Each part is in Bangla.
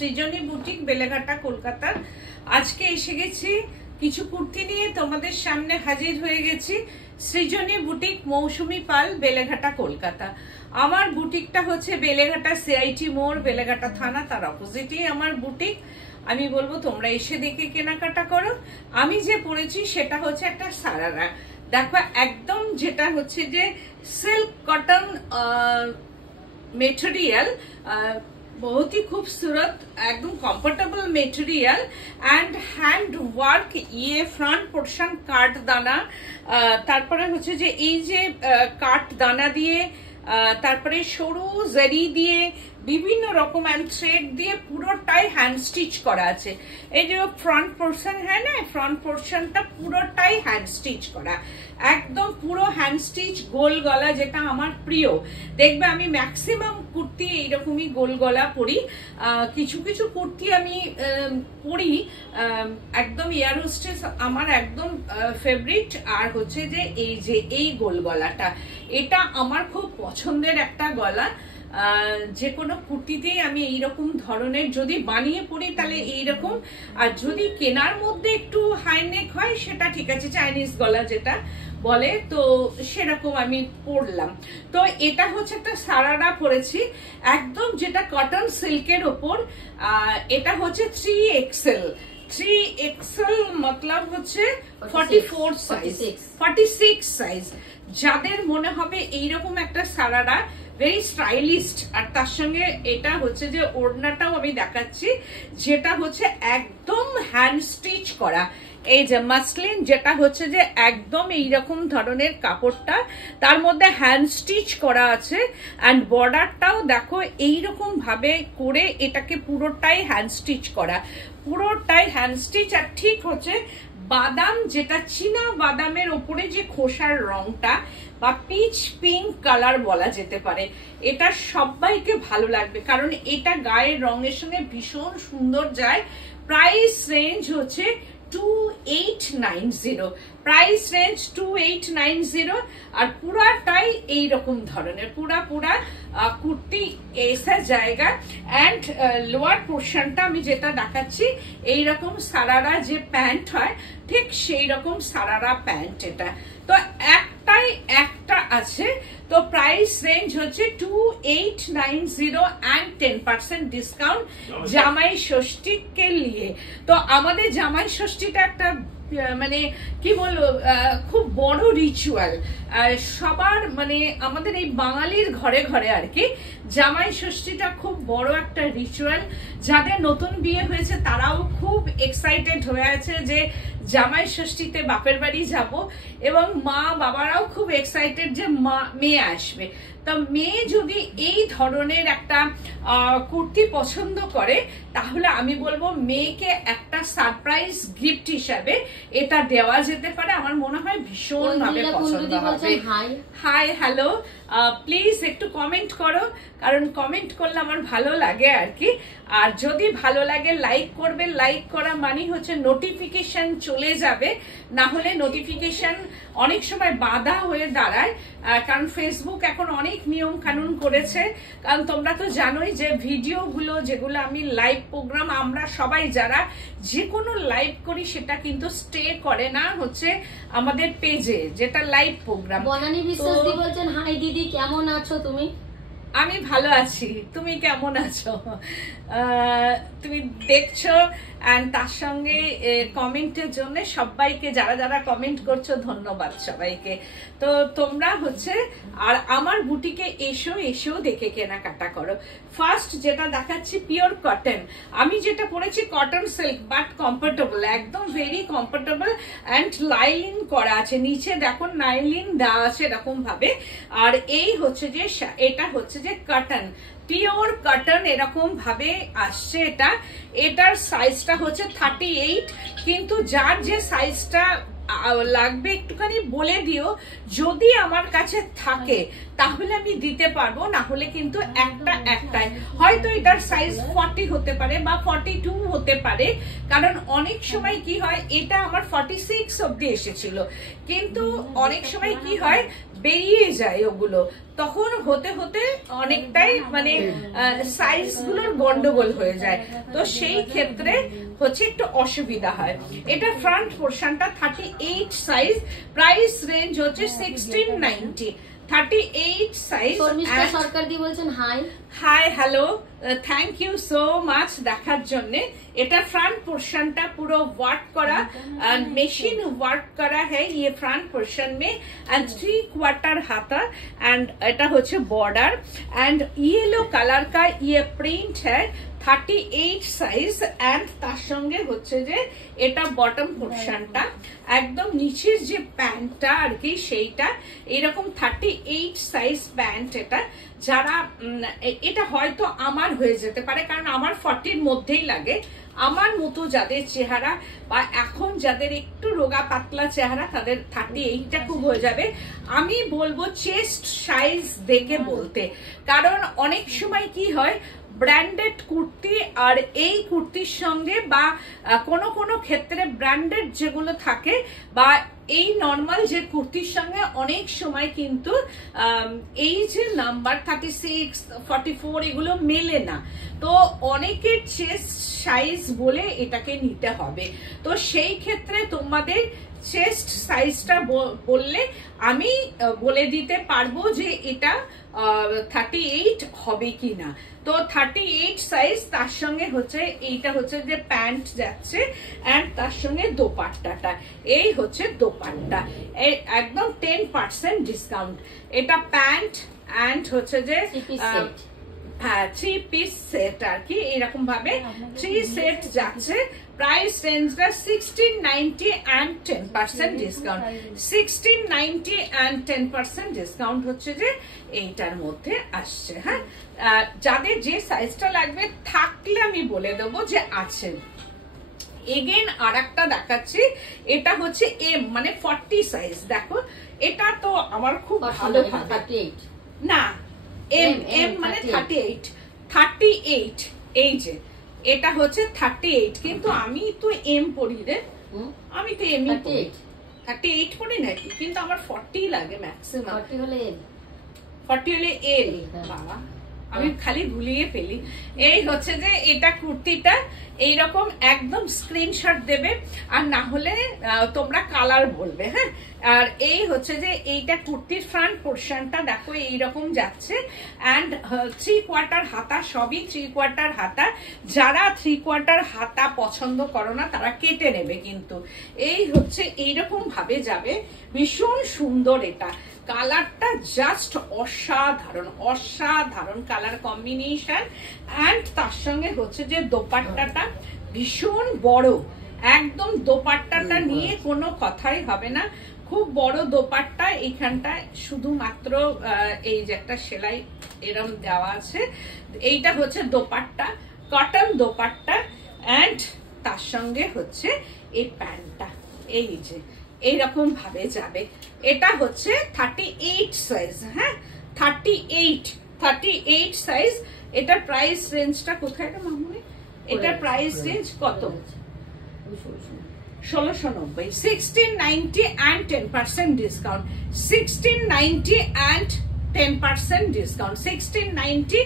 সৃজনী বুটিক বেলেঘাটা কলকাতা। আজকে এসে গেছি কিছু কুর্তি নিয়ে তোমাদের সামনে হাজির হয়ে গেছি। সৃজনী বুটিক মৌসুমী পাল বেলেঘাটা কলকাতা। আমার বুটিকটা হচ্ছে বেলেঘাটা সিআইটি মোড় বেলেঘাটা থানা, তার অপোজিটেই আমার বুটিক। আমি বলবো তোমরা এসে দেখে কেনাকাটা করো। আমি যে পরেছি সেটা হচ্ছে একটা সারারা, দেখো একদম যেটা হচ্ছে যে সিল্ক কটন মেটেরিয়াল, बहुत ही खूबसूरत एकदम comfortable material and hand work. ये फ्रंट पोर्शन काट दाना, तारपरे होच्छे जे এই যে কাট দানা দিয়ে, তারপরে সরু জারি দিয়ে বিভিন্ন রকম এন্ড থ্রেড দিয়ে পুরোটাই হ্যান্ড স্টিচ করা আছে। এই যে ফ্রন্ট পোর্শন হ্যাঁ না, ফ্রন্ট পোর্শনটা পুরোটাই হ্যান্ড স্টিচ করা, একদম পুরো হ্যান্ড স্টিচ। গোল গলা যেটা আমার প্রিয়, দেখবে আমি ম্যাক্সিমাম কুর্তি এইরকমই গোল গলা পরি। কিছু কিছু কুর্তি আমি পরি একদম এয়ার হোস্টেস, আমার একদম ফেভারিট। আর হচ্ছে যে এই গোল গলাটা, এটা আমার খুব পছন্দের একটা গলা। যে কোনো কুর্তিতেই আমি এইরকম ধরনের যদি বানিয়ে পরি তাহলে এইরকম, আর যদি কেনার মধ্যে একটু হাই নেক হয় সেটা ঠিক আছে, চাইনিজ গলা যেটা বলে, তো সেরকম আমি পরলাম। তো এটা হচ্ছে একটা সারারা পরেছি একদম যেটা কটন সিল্কের ওপর। এটা হচ্ছে 3XL, 3XL মতলব হচ্ছে 44 সাইজ, 46 সাইজ। যাদের মনে হবে এইরকম একটা সারারা ভেরি স্টাইলিস্ট, আর তার সঙ্গে এটা হচ্ছে যে ওড়নাটাও আমি দেখাচ্ছি যেটা হচ্ছে একদম হ্যান্ড স্টিচ করা। এই যে মাসলিন যেটা হচ্ছে যে একদম এইরকম ধরনের কাপড়টা, তার মধ্যে হ্যান্ড স্টিচ করা আছে অ্যান্ড বর্ডারটাও দেখো এইরকম ভাবে করে এটাকে পুরোটাই হ্যান্ড স্টিচ করা, পুরোটাই হ্যান্ড স্টিচ। আর ঠিক হচ্ছে বাদাম, যেটা চীনা বাদামের ওপরে যে খোসার রংটা বা পিচ পিঙ্ক কালার বলা যেতে পারে, এটা সবাইকে ভালো লাগবে কারণ এটা গায়ের রঙের সঙ্গে ভীষণ সুন্দর যায়। প্রাইস রেঞ্জ হচ্ছে 2890, প্রাইস রেঞ্জ 2890। আর পুরাটাই এইরকম ধরনের পুরা কুর্তি এসা জায়গা অ্যান্ড লোয়ার পোর্শনটা আমি যেটা দেখাচ্ছি এইরকম সারারা যে প্যান্ট হয় ঠিক সেই রকম সারারা প্যান্ট এটা। তো একটাই একটা আছে, তো প্রাইস রেঞ্জ হচ্ছে 2890 এন্ড 10% ডিসকাউন্ট জামাই ষষ্ঠীকে লিয়ে। তো আমাদের জামাই ষষ্ঠীটা একটা মানে কি বলবো খুব বড় রিচুয়াল সবার, মানে আমাদের এই বাঙালির ঘরে ঘরে আর কি জামাই ষষ্ঠীটা খুব বড় একটা রিচুয়াল। যাদের নতুন বিয়ে হয়েছে তারাও খুব এক্সাইটেড হয়ে আছে যে জামাই ষষ্ঠীতে বাপের বাড়ি যাব, এবং মা বাবারাও খুব এক্সাইটেড যে মেয়ে আসবে। তো মেয়ে যদি এই ধরনের একটা কুর্তি পছন্দ করে তাহলে আমি বলবো মেয়েকে একটা সারপ্রাইজ গিফট হিসাবে এটা দেওয়া যেতে পারে। আমার মনে হয় ভীষণ ভাবে পছন্দ হবে। হাই হ্যালো, প্লিজ একটু কমেন্ট করো, কারণ কমেন্ট করলে আমার ভালো লাগে আর কি। আর যদি ভালো লাগে লাইক করবে, লাইক করা মানে হচ্ছে নোটিফিকেশন চলে যাবে, না হলে নোটিফিকেশন অনেক সময় বাধা হয়ে দাঁড়ায়। কারণ ফেসবুক এখন অনেক নিয়ম কানুন করেছে, কারণ তোমরা তো জানোই যে ভিডিওগুলো যেগুলো আমি লাইভ প্রোগ্রাম, আমরা সবাই যারা যে কোনো লাইভ করি সেটা কিন্তু স্টে করে না হচ্ছে আমাদের পেজে, যেটা লাইভ প্রোগ্রাম। বনানী বিশ্বাস দি বলছেন, হাই দিদি কেমন আছো তুমি? আমি ভালো আছি, তুমি কেমন আছো? তুমি দেখছো এন্ড তার সঙ্গে কমেন্টের জন্য সবাইকে, যারা যারা কমেন্ট করছো ধন্যবাদ সবাইকে। তো তোমরা হচ্ছে আর আমার বুটিকে এসো দেখে কেনাকাটা করো। ফার্স্ট যেটা দেখাচ্ছি পিওর কটন, আমি যেটা পরেছি কটন সিল্ক বাট কমফোর্টেবল, একদম ভেরি কমফোর্টেবল অ্যান্ড লাইলিন করা আছে, নিচে দেখো নাইলিন দেওয়া আছে এরকম ভাবে। আর এই হচ্ছে যে এটা হচ্ছে যে কটন, পিওর কটন এরকম ভাবে আসছে। এটার সাইজটা হচ্ছে 38, কিন্তু যার যে সাইজটা লাগবে একটুখানি বলে দিও, যদি আমার কাছে থাকে তাহলে আমি দিতে পারবো, না হলে কিন্তু একটাই হয়তো এটার সাইজ 40 হতে পারে বা 42 হতে পারে, কারণ অনেক সময় কি হয় এটা আমার 46 অব্দি এসেছিল, কিন্তু অনেক সময় কি হয় বেরিয়ে যায় ওগুলো। তো তখন হতে হতে অনেকটাই মানে সাইজ গুলোর গন্ডগোল হয়ে যায়, তো সেই ক্ষেত্রে হচ্ছে একটু অসুবিধা হয়। এটা ফ্রন্ট পোর্শনটা 38 সাইজ, প্রাইস রেঞ্জ হচ্ছে 1690। 38 সাইজ। শর্মিষ্ঠা সরকারদি বলছেন hi hi hello, thank you so much দেখার জন্য। এটা फ्रंट पोर्शनটা পুরো ওয়ার্ক করা, মেশিন ওয়ার্ক करा है ये फ्रंट पोर्शन में, एंड 3/4 हाथा, एंड এটা হচ্ছে बॉर्डर, एंड येलो कलर का ये प्रिंट है, 38 সাইজ। এন্ড তার সঙ্গে হচ্ছে যে এটা বটম পোর্শনটা, একদম নিচের যে প্যান্টটা আর কি সেইটা এরকম 38 সাইজ প্যান্ট। এটা যারা এটা হয়তো আমার হয়ে যেতে পারে, কারণ আমার 40 এর মধ্যেই লাগে। আমার মতো যাদের চেহারা বা এখন যাদের একটু রোগা পাতলা চেহারা তাদের 38টা খুব হয়ে যাবে। আমি বলবো চেস্ট সাইজ দেখে বলতে, কারণ অনেক সময় কি হয় ব্র্যান্ডেড কুর্তি আর এই কুর্তির সঙ্গে বা কোনো কোনো ক্ষেত্রে ব্র্যান্ডেড যেগুলো থাকে বা এই নর্মাল যে কুর্তির সঙ্গে অনেক সময় কিন্তু এই যে নাম্বার 36, 44 এগুলো মেলে না, তো অনেকের চেস্ট সাইজ বলে এটাকে নিতে হবে। তো সেই ক্ষেত্রে তোমাদের চেস্ট সাইজটা বললে আমি বলে দিতে পারবো যে এটা 38 হবে কিনা। তো 38 সাইজ, তার সঙ্গে হচ্ছে এইটা হচ্ছে যে প্যান্ট যাচ্ছে, এন্ড তার সঙ্গে দোপাট্টাটা, এই হচ্ছে দোপাট্টা, একদম 10% ডিসকাউন্ট। এটা প্যান্ট এন্ড হচ্ছে যে 3 পিস সেট আর কি, এরকম ভাবে 3 সেট যাচ্ছে। প্রাইস রেঞ্জটা 1690 and 10% ডিসকাউন্ট। 1690 and 10% ডিসকাউন্ট হচ্ছে যে এইটার মধ্যে আসছে। হ্যাঁ, যাদের যে সাইজটা লাগবে থাকলে আমি বলে দেবো যে আছে। এগেন আর একটা দেখাচ্ছি, এটা হচ্ছে এম মানে 40 সাইজ। দেখো এটা তো আমার খুব ভালো ভাবে না, এম এম মানে 38 এই যে এটা হচ্ছে 38, কিন্তু আমি তো এম পড়ি রে, আমি তো এম 38 পড়ি নাকি, কিন্তু আমার 40 লাগে ম্যাক্সিমাম। 40 হলে এল, বাবা আমি খালি ভুলিয়ে ফেলি। এই হচ্ছে যে এটা কুর্তিটা এইরকম একদম স্ক্রিনশট দেবে, আর না হলে তোমরা কালার বলবে। হ্যাঁ, আর এই হচ্ছে যে এইটা কুর্তির ফ্রন্ট পোর্শনটা দেখো এইরকম যাচ্ছে, এন্ড 3/4 হাতা, সবই 3/4 হাতা। যারা 3/4 হাতা পছন্দ করো না তারা কেটে নেবে, কিন্তু এই হচ্ছে এইরকম ভাবে যাবে। ভীষণ সুন্দর এটা, কালারটা জাস্ট অসাধারণ, অসাধারণ কালার কম্বিনেশন। এন্ড তার সঙ্গে হচ্ছে যে দোপাট্টাটা ভীষণ বড়, একদম দোপাট্টাটা নিয়ে কোনো কথাই হবে না, খুব বড় দোপাট্টা। এইখানটায় শুধুমাত্র এই যে একটা সেলাই এরম দেওয়া আছে, এইটা হচ্ছে দোপাট্টা, কটন দোপাট্টা, এন্ড তার সঙ্গে হচ্ছে এই প্যান্টটা এই যে এইরকম ভাবে যাবে। এটা হচ্ছে 38 সাইজ। হ্যাঁ, 38 সাইজ। এটা প্রাইস রেঞ্জটা কোথায় রে মামুনি? এটা প্রাইস রেঞ্জ কত? 1690। 1690 and 10% discount. 1690 and 10% discount. 1690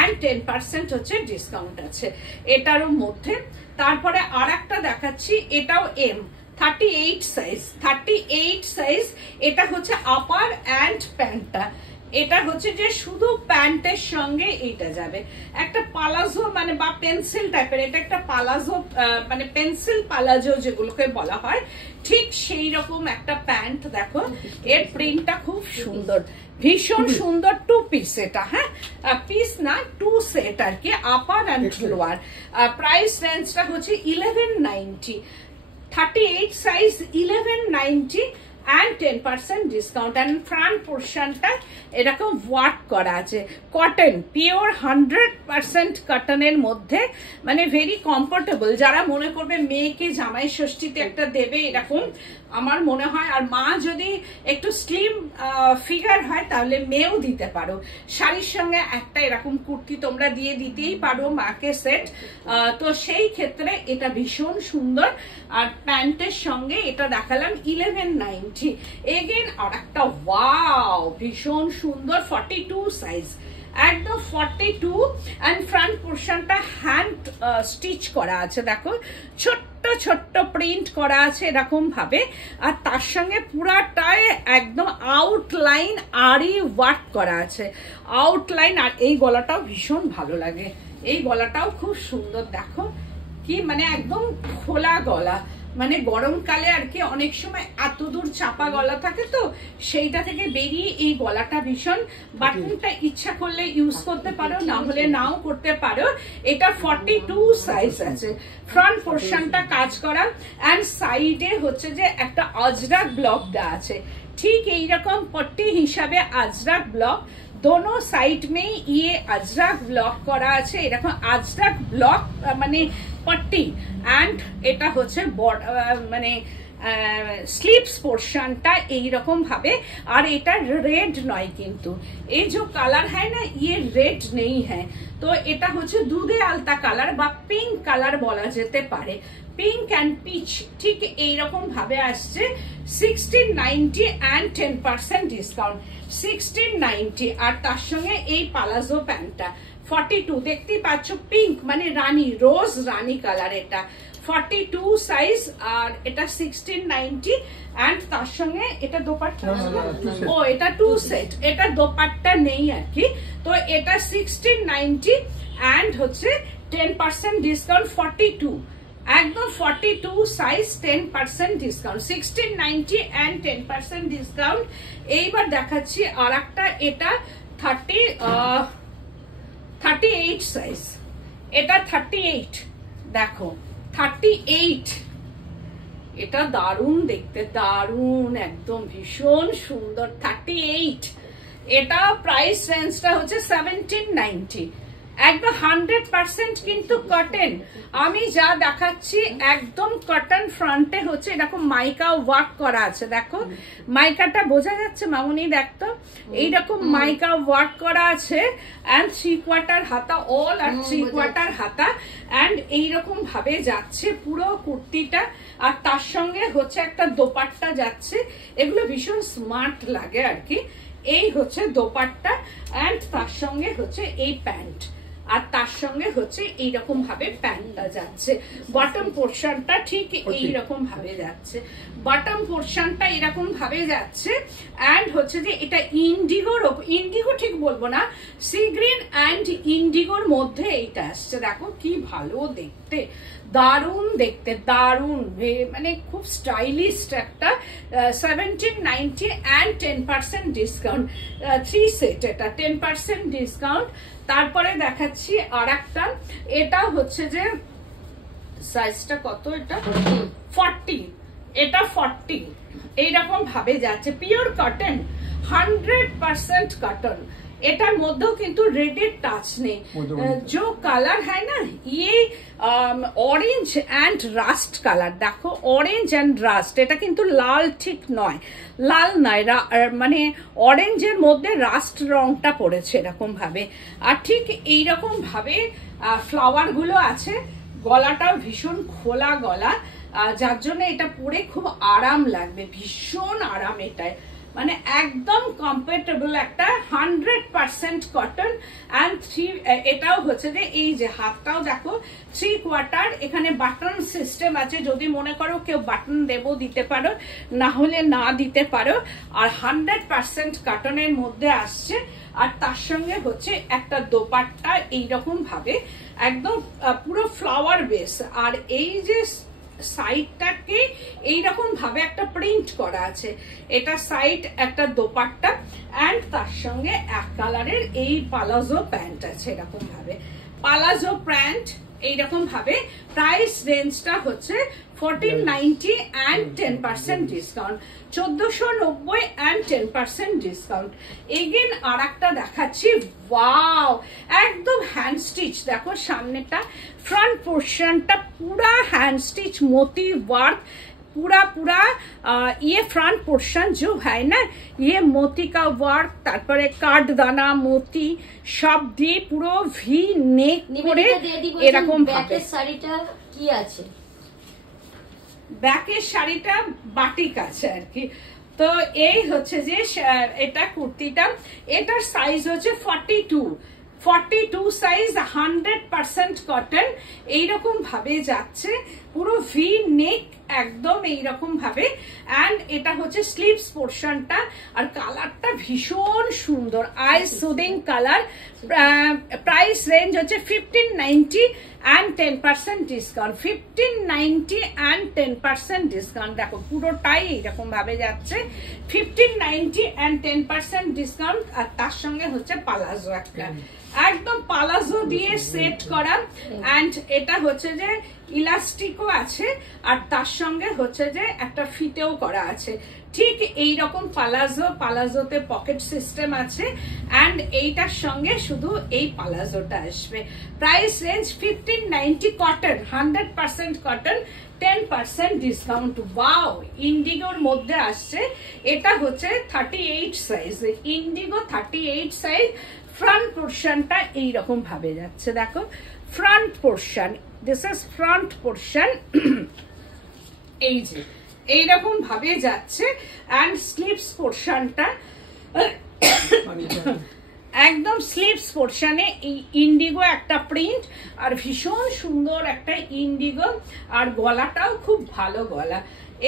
and 10% হচ্ছে ডিসকাউন্ট আছে এটারও মধ্যে। তারপরে আর একটা দেখাচ্ছি, এটাও এম 38 সাইজ। 38 সাইজ। এটা হচ্ছে আপার এন্ড প্যান্টটা, এটা হচ্ছে যে শুধু প্যান্টের সঙ্গে এটা যাবে, একটা পালাজো মানে বা পেন্সিল টাইপের, এটা একটা পালাজো মানে পেন্সিল পালাজো যেগুলোকে বলা হয়, ঠিক সেই রকম একটা প্যান্ট। দেখো এর প্রিন্টটা খুব সুন্দর, ভীষণ সুন্দর। 2 পিস এটা। হ্যাঁ, পিস না 2 সেট আর কি, আপার এন্ড লোয়ার। প্রাইস রেঞ্জটা হচ্ছে 1190। 38 size 1190 and 10% discount. And front পোর্শনটা এরকম ওয়ার্ক করা আছে, কটন, পিওর 100% কটনের মধ্যে, মানে ভেরি কমফোর্টেবল। যারা মনে করবে মেয়েকে জামাই ষষ্ঠীতে একটা দেবে এরকম আমার মনে হয়। আর মা যদি একটু স্লিম ফিগার হয় তাহলে মেয়েও দিতে পারো। শাড়ির সঙ্গে একটা এরকম কুর্তি তোমরা দিতেই পারো মাকে সেট। তো সেই ক্ষেত্রে এটা ভীষণ সুন্দর। আর প্যান্টের সঙ্গে এটা দেখালাম 1190। এগেন আর একটা ওয়াও ভীষণ সুন্দর 42 সাইজ, একদম 42। এন্ড ফ্রন্ট পোর্শনটা হ্যান্ড স্টিচ করা আছে, দেখো ছোট্ট ছোট্ট প্রিন্ট করা আছে এরকম ভাবে। আর তার সঙ্গে পুরাটায় একদম আউটলাইন আরি ওয়ার্ক করা আছে, আউটলাইন। আর এই গলাটাও ভীষণ ভালো লাগে, এই গলাটাও খুব সুন্দর, দেখো কি মানে একদম খোলা গলা। মানে গরমকালে আর কি অনেক সময় এত দূর চাপা গলা থাকে, তো সেইটা থেকে বেরিয়ে এই গলাটা ভীষণ। বাটনটা ইচ্ছা করলে ইউজ করতে পারো, না হলে নাও করতে পারো। এটা 42 সাইজ আছে। ফ্রন্ট পোর্শনটা কাজ করা এন্ড সাইডে হচ্ছে যে একটা আজরাক ব্লক দেওয়া আছে, ঠিক এইরকম পট্টি হিসাবে আজরাক ব্লক। दोनों साइड में ये अजरक ब्लॉक करा আছে, এরকম আজরাক ব্লক মানে পট্টি। এন্ড এটা হচ্ছে মানে স্লিভস পোর্শনটা এইরকম ভাবে। আর এটা রেড নয় কিন্তু, এই যে কালার হ্যাঁ না ये রেড নেই হ্যাঁ, তো এটা হচ্ছে দুধে আলতা কালার বা পিঙ্ক কালার বলা যেতে পারে, পিঙ্ক অ্যান্ড পিচ। ঠিক এইরকম ভাবে আসছে। 1690 and 10% ডিসকাউন্ট, 1690। আর তার সঙ্গে এই পালাজো প্যান্টটা 42, দেখতেই পাচ্ছ পিঙ্ক মানে রানী, রোজ রানী কালার। এটা 42 সাইজ আর এটা 1690। এন্ড তার সঙ্গে এটা দোপাট্টা, ও এটা 2 সেট, এটা দোপাট্টা নেই আর কি। তো এটা 1690 এন্ড হচ্ছে 10% ডিসকাউন্ট 42, একদম 42 সাইজ 10% ডিসকাউন্ট, 1690 এন্ড 10% ডিসকাউন্ট। এইবার দেখাচ্ছি আর একটা, এটা 38 সাইজ, এটা 38, দেখো 38। এটা দারুণ দেখতে, দারুণ একদম ভীষণ সুন্দর 38। এটা প্রাইস রেঞ্জটা হচ্ছে 1790, একদম 100% কিন্তু কটন। আমি যা দেখাচ্ছি একদম কটন। ফ্রন্টে হচ্ছে এরকম মাইকা ওয়ার্ক করা আছে, দেখো মাইকাটা বোঝা যাচ্ছে মামুনি, দেখতো এইরকম মাইকা ওয়ার্ক করা আছে। এন্ড 3/4 হাতা অল আর 3/4 হাতা। এন্ড এইরকম ভাবে যাচ্ছে পুরো কুর্তিটা। আর তার সঙ্গে হচ্ছে একটা দোপাট্টা যাচ্ছে, এগুলো ভীষণ স্মার্ট লাগে আর কি। এই হচ্ছে দোপাট্টা এন্ড তার সঙ্গে হচ্ছে এই প্যান্ট, আর তার সঙ্গে হচ্ছে এইরকম ভাবে প্যান্টটা যাচ্ছে। বটম পোর্শনটা ঠিক এইরকম ভাবে যাচ্ছে, বটম পোর্শনটা এরকম ভাবে যাচ্ছে। এন্ড হচ্ছে যে এটা ইন্ডিগোর, ইন্ডিগো ঠিক বলবো না, সি গ্রিন এন্ড ইন্ডিগোর মধ্যে এইটা আসছে। দেখো কি ভালো দেখতে, দারুণ দেখতে, দারুণ মানে খুব স্টাইলিশ একটা। 1790 এন্ড 10% ডিসকাউন্ট, 3 সেট, এটা 10% ডিসকাউন্ট। তারপরে দেখাচ্ছি আর একটা, এটা হচ্ছে যে সাইজটা কত, এটা 40, এটা 40 এইরকম ভাবে যাচ্ছে। Pure cotton, 100% cotton. এটার মধ্যেও কিন্তু রেডের টাচ নেই। जो কালার হয় না ये অরেঞ্জ এন্ড রাস্ট কালার, দেখো অরেঞ্জ এন্ড রাস্ট। এটা কিন্তু লাল ঠিক নয়, লাল নয়, মানে অরেঞ্জের মধ্যে রাস্ট রংটা পড়েছে এরকম ভাবে। আর ঠিক এইরকম ভাবে ফ্লাওয়ার গুলো আছে। গলাটাও ভীষণ খোলা গলা, যার জন্য এটা পরে খুব আরাম লাগবে, ভীষণ আরাম এটায়, মানে একদম কমফোর্টেবল একটা 100% কটন। এন্ড 3, এটাও হচ্ছে যে এই যে হাতটাও দেখো 3/4, এখানে বাটন সিস্টেম আছে, যদি মনে করো কেউ বাটন দেবো দিতে পারো, না হলে না দিতে পারো। আর 100% কটনের মধ্যে আসছে। আর তার সঙ্গে হচ্ছে একটা দোপাট্টা এইরকম ভাবে একদম পুরো ফ্লাওয়ার বেস। আর এই যে সাইডটাকে এইরকম ভাবে একটা প্রিন্ট করা আছে, এটা সাইড একটা দোপাট্টা এন্ড তার সঙ্গে এক কালারের এই পালাজো প্যান্ট আছে এরকম ভাবে, পালাজো প্যান্ট এইরকম ভাবে। প্রাইস রেঞ্জটা হচ্ছে 1490 and 10% discount, 1490 and 10% discount. Again আর একটা দেখাচ্ছি, ওয়াও একদম হ্যান্ড স্টিচ। দেখো সামনেটা, ফ্রন্ট পোর্শনটা পুরা হ্যান্ড স্টিচ, মতি ওয়ার্ক, पूरा पूरा ये फ्रंट पोर्शन जो है ना ये मोती का वर्क তারপরে কাঠদানা মোতি সব দিয়ে পুরো ভি নেক করে এরকম ভাবে। শাড়িটা কি আছে? ব্যাকের শাড়িটা বাটিক আছে আর কি। তো এই হচ্ছে যে এটা কুর্তিটা, এটার সাইজ হচ্ছে 42 সাইজ, 100% কটন। এইরকম ভাবে যাচ্ছে পুরো ভি নেক একদম এইরকম ভাবে। এন্ড এটা হচ্ছে স্লিভস পোর্শনটা, আর কালারটা ভীষণ সুন্দর, I soothing colour. Price range হচ্ছে 1590 and 10% ডিসকাউন্ট। 1590 and 10% discount. দেখো পুরোটাই এরকম ভাবে যাচ্ছে 1590 and 10% ডিসকাউন্ট। আর তার সঙ্গে হচ্ছে পালাজো, একটা একদম পালাজো দিয়ে সেট করা। এন্ড এটা হচ্ছে যে ইলাস্টিকও আছে, আর তার সঙ্গে হচ্ছে যে একটা ফিটেও করা আছে। ঠিক এইরকম পালাজোতে পকেট সিস্টেম আছে। এন্ড এইটার সঙ্গে শুধু এই পালাজোটা আসবে। Price range 1590, cotton 100% cotton, 10% discount. Wow, ইন্ডিগোর মধ্যে আসছে। এটা হচ্ছে 38 সাইজ, ইন্ডিগো 38 সাইজ। ফ্রন্ট পোর্শনটা এইরকম ভাবে যাচ্ছে, দেখো front portion, this is front portion. এই যে এইরকম ভাবে যাচ্ছে। এন্ড স্লিভস পোর্শনটা একদম স্লিভস পোর্শনে এই ইন্ডিগো একটা প্রিন্ট, আর ভীষণ সুন্দর একটা ইন্ডিগো। আর গলাটাও খুব ভালো গলা,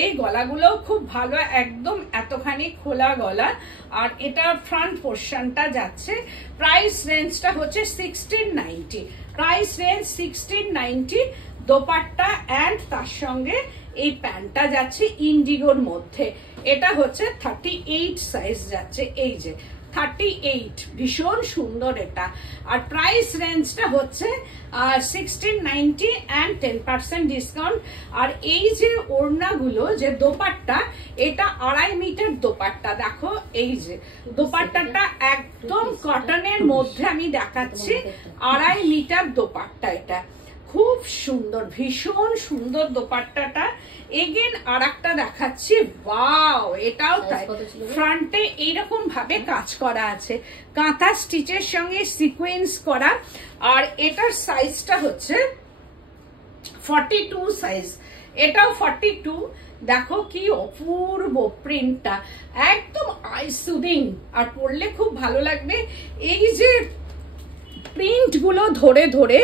এই গলাগুলোও খুব ভালো, একদম এতখানি খোলা গলা। আর এটা ফ্রন্ট পোর্শনটা যাচ্ছে। প্রাইস রেঞ্জটা হচ্ছে 1690, প্রাইস রেঞ্জ 1690। দোপাট্টা এন্ড তার সঙ্গে এই প্যান্টটা যাচ্ছে ইন্ডিগোর মধ্যে। এটা হচ্ছে 38 সাইজ যাচ্ছে, এই যে 38, ভীষণ সুন্দর এটা। আর প্রাইস রেঞ্জটা হচ্ছে 1690 and 10% ডিসকাউন্ট। আর এই যে ওড়নাগুলো, যে দোপাট্টা, এটা 2.5 মিটার দোপাট্টা। দেখো এই যে দোপাট্টাটা একদম কটনের মধ্যে আমি দেখাচ্ছি, 2.5 মিটার দোপাট্টা। এটা খুব সুন্দর, ভীষণ সুন্দর দোপাট্টাটা। এগেন আর একটা দেখাচ্ছি, ওয়াও, এটাও তাই। ফ্রন্টে এইরকম ভাবে কাজ করা আছে, কাঁথা স্টিচের সঙ্গে সিকোয়েন্স করা। আর এটার সাইজটা হচ্ছে 42 সাইজ, এটাও 42। দেখো কি অপূর্ব প্রিন্টটা, একদম আই সুদিং, আর পরলে খুব ভালো লাগবে। এই যে প্রিন্ট গুলো ধরে ধরে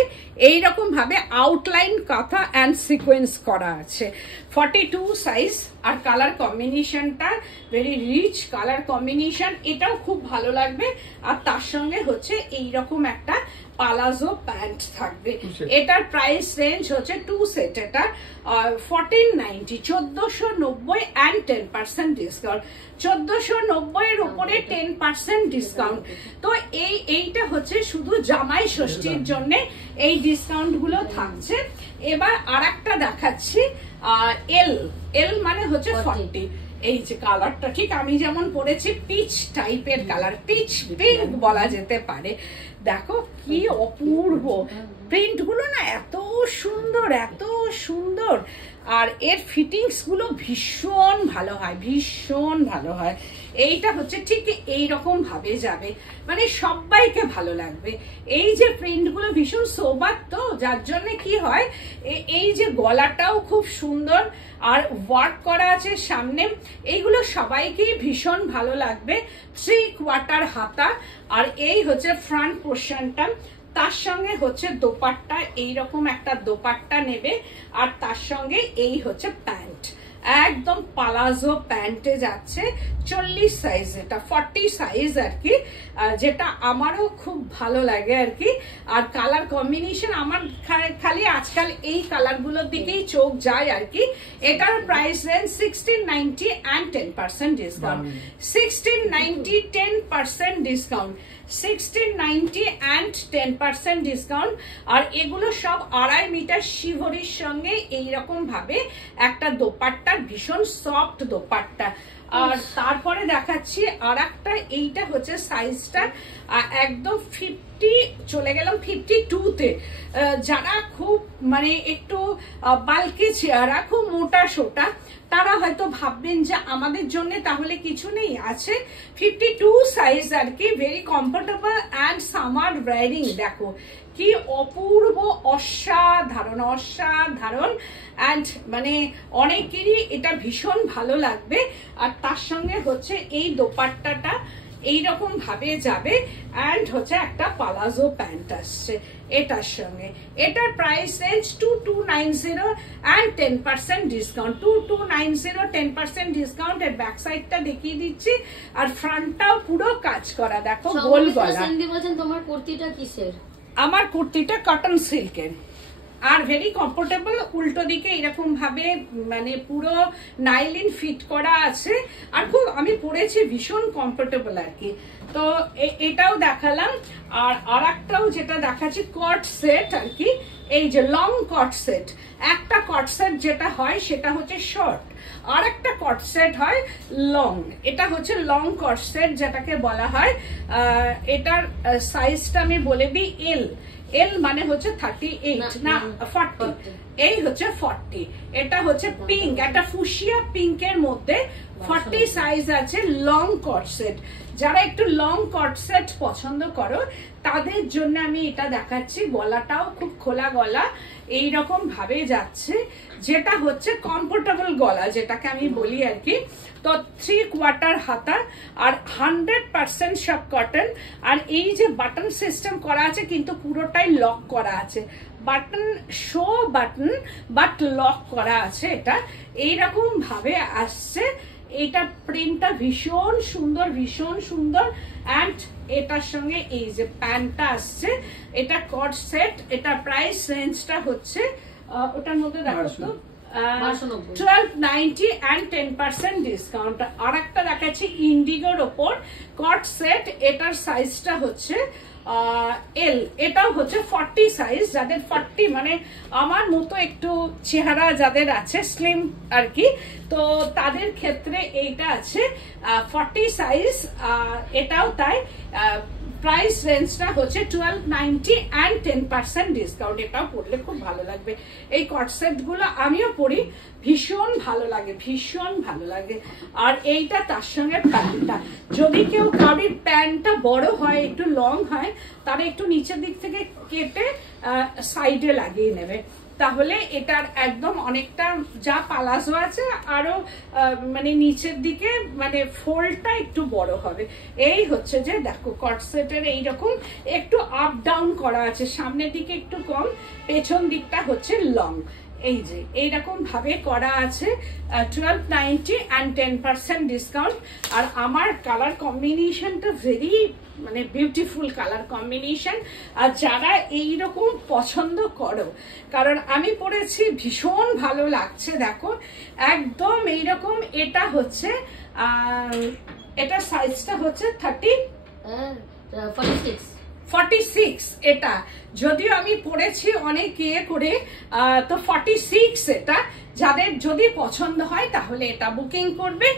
এইরকম ভাবে আউটলাইন কাঁথা এন্ড সিকোয়েন্স করা আছে। 42 সাইজ। আর কালার কম্বিনেশনটা ভেরি রিচ কালার কম্বিনেশন, এটাও খুব ভালো লাগবে। আর তার সঙ্গে হচ্ছে এইরকম একটা পালাজো প্যান্ট থাকবে। এটার প্রাইস রেঞ্জ হচ্ছে 2 সেট, এটা 1490, 1490 and 10% ডিসকাউন্ট। 1490 এর উপরে 10% ডিসকাউন্ট। তো এইটা হচ্ছে শুধু জামাই ষষ্ঠীর জন্য এই ডিসকাউন্ট গুলো থাকছে। এবার আর একটা দেখাচ্ছি, এল মানে হচ্ছে 40। এই যে কালারটা ঠিক আমি যেমন পরেছি, পিচ টাইপের কালার, পিচ পিঙ্ক বলা যেতে পারে। দেখো কি অপূর্ব প্রিন্ট গুলো না, এত সুন্দর, এত সুন্দর। আর এর ফিটিংস গুলো ভীষণ ভালো হয়, ভীষণ ভালো হয়। এইটা হচ্ছে ঠিক এইরকম ভাবে যাবে, মানে সবাইকে ভালো লাগবে। এই যে প্রিন্ট গুলো ভীষণ সোবার, তো যার জন্য কি হয়, এই যে গলাটাও খুব সুন্দর আর ওয়ার্ক করা আছে সামনে, এইগুলো সবাইকেই ভীষণ ভালো লাগবে। 3/4 হাতা। আর এই হচ্ছে ফ্রন্ট পোর্শনটা, তার সঙ্গে হচ্ছে দোপাট্টা, এইরকম একটা দোপাট্টা নেবে। আর তার সঙ্গে এই হচ্ছে প্যান্ট, একদম পালাজো প্যান্টে যাচ্ছে। 40 সাইজ, এটা 40 সাইজ আর কি, যেটা আমারও খুব ভালো লাগে আর কি। আর কালার কম্বিনেশন আমার খালি আজকাল এই কালার গুলোর দিকেই চোখ যায় আর কি। এটার price range 1690 and 10% discount. 1690, 10% discount. 1690 and 10% discount. আর এগুলো সব 2.5 মিটার শিভরির সঙ্গে এইরকম ভাবে একটা দোপাট্টা, ভীষণ সফট দোপাট্টা। আর তারপরে দেখাচ্ছি আর একটা, এইটা হচ্ছে সাইজটা একদম 50 চলে গেলাম 52-তে। যারা খুব মানে একটু বালকি চেহারা, খুব মোটা সোটা, তারা হয়তো ভাববেন যে আমাদের জন্য তাহলে কিছু নেই, আছে 52 সাইজ আর কি, very comfortable and summer wearing. দেখো কি অপূর্ব, অসাধারণ অসাধারণ, অ্যান্ড মানে অনেকেরই এটা ভীষণ ভালো লাগবে। আর তার সঙ্গে হচ্ছে এই দোপাট্টাটা এইরকম ভাবে যাবে, অ্যান্ড হচ্ছে একটা পালাজো প্যান্ট আসছে এটার সঙ্গে। এটার price range 2290 and 10% discount. 2290 10% discount. এর ব্যাক সাইডটা দেখিয়ে দিচ্ছি, আর ফ্রন্টটাও পুরো কাজ করা, দেখো গোল গলা। তোমার কুর্তিটা কিসের? আমার কুর্তিটা কটন সিল্কের আর ভেরি কমফোর্টেবল। উল্টো দিকে এরকম ভাবে মানে পুরো নাইলিন ফিট করা আছে, আর খুব আমি পরেছি, ভীষণ কমফোর্টেবল আর কি। তো এটাও দেখালাম। আর আরেকটাও যেটা দেখাচ্ছি কট সেট আর কি, এই যে লং কট সেট। একটা কট সেট যেটা হয় সেটা হচ্ছে শর্ট, আর একটা কট সেট হয় লং। এটা হচ্ছে লং কট সেট যেটাকে বলা হয়। এটার সাইজটা আমি বলে দিই, এল মানে হচ্ছে 38 না 40, এই হচ্ছে 40। এটা হচ্ছে পিঙ্ক, একটা ফুশিয়া পিঙ্কের মধ্যে 40 সাইজ আছে, লং কট সেট। যারা একটু লং কট সেট পছন্দ করো তাদের জন্য আমি এটা দেখাচ্ছি। গলাটাও খুব খোলা গলা, এইরকম ভাবে যাচ্ছে, যেটা হচ্ছে কমফোর্টেবল গলা যেটাকে আমি বলি আর কি। তো 3/4 হাতা, আর 100% সব কটন। আর এই যে বাটন সিস্টেম করা আছে, কিন্তু পুরোটাই লক করা আছে, button show button but lock করা আছে। এটা এইরকম ভাবে আসছে। এটা প্রিন্টটা ভীষণ সুন্দর, ভীষণ সুন্দর। অ্যান্ড এটার সঙ্গে এই যে প্যান্টটা আসছে, এটা কট সেট। এটা প্রাইস রেঞ্জটা হচ্ছে ওটার মধ্যে দেখো তো 1290 and 10% ডিসকাউন্ট। আর একটা দেখাচ্ছি ইন্ডিগোর ওপর কট সেট। এটার সাইজটা হচ্ছে এল, এটাও হচ্ছে 40 সাইজ। যাদের 40 মানে আমার মতো একটু চেহারা যাদের আছে, স্লিম আর কি, তো তাদের ক্ষেত্রে এইটা আছে 40 সাইজ। এটাও তাই। প্রাইস রেঞ্জটা হচ্ছে 1290 and 10% ডিসকাউন্ট। এটাও পরলে খুব ভালো লাগবে। এই কট সেট গুলো আমিও পরি, ভীষণ ভালো লাগে, ভীষণ ভালো লাগে। আর এইটা তার সঙ্গে প্যান্টটা, যদি কেউ কারোর প্যান্টটা বড় হয়, একটু লং হয়, তারা একটু নিচের দিক থেকে কেটে সাইডে লাগিয়ে নেবে, তাহলে এটার একদম অনেকটা যা পালাজো আছে আরো মানে নিচের দিকে মানে ফোল্ডটা একটু বড় হবে। এই হচ্ছে যে দেখো কট সেটের এইরকম একটু আপ ডাউন করা আছে, সামনের দিকে একটু কম, পেছন দিকটা হচ্ছে লং। এই যে এইরকম ভাবে করা আছে। 1290 and 10% ডিসকাউন্ট। আর আমার কালার কম্বিনেশনটা ভেরি মানে বিউটিফুল কালার কম্বিনেশন। আর যারা এইরকম পছন্দ করো, কারণ আমি পরেছি, ভীষণ ভালো লাগছে, দেখো একদম এইরকম। এটা হচ্ছে এটা সাইজটা হচ্ছে 46। এটা যদিও আমি পড়েছি অনেক ইয়ে করে, তো 46 এটা। যাদের যদি পছন্দ হয় তাহলে এটা বুকিং করবে।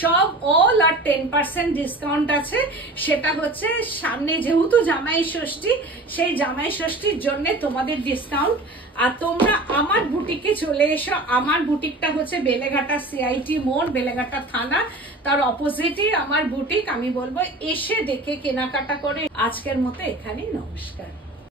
সব অল আর 10% ডিসকাউন্ট আছে। সেটা হচ্ছে সামনে যেহেতু জামাই ষষ্ঠী, সেই জামাই ষষ্ঠীর জন্য তোমাদের ডিসকাউন্ট। আর তোমরা আমার বুটিকে চলে এসো। আমার বুটিকটা হচ্ছে বেলেঘাটা CIT মোড়, বেলেঘাটা থানা, তার অপোজিটে আমার বুটিক। আমি বলবো এসে দেখে কেনাকাটা করে। আজকের মতো এখানেই, নমস্কার।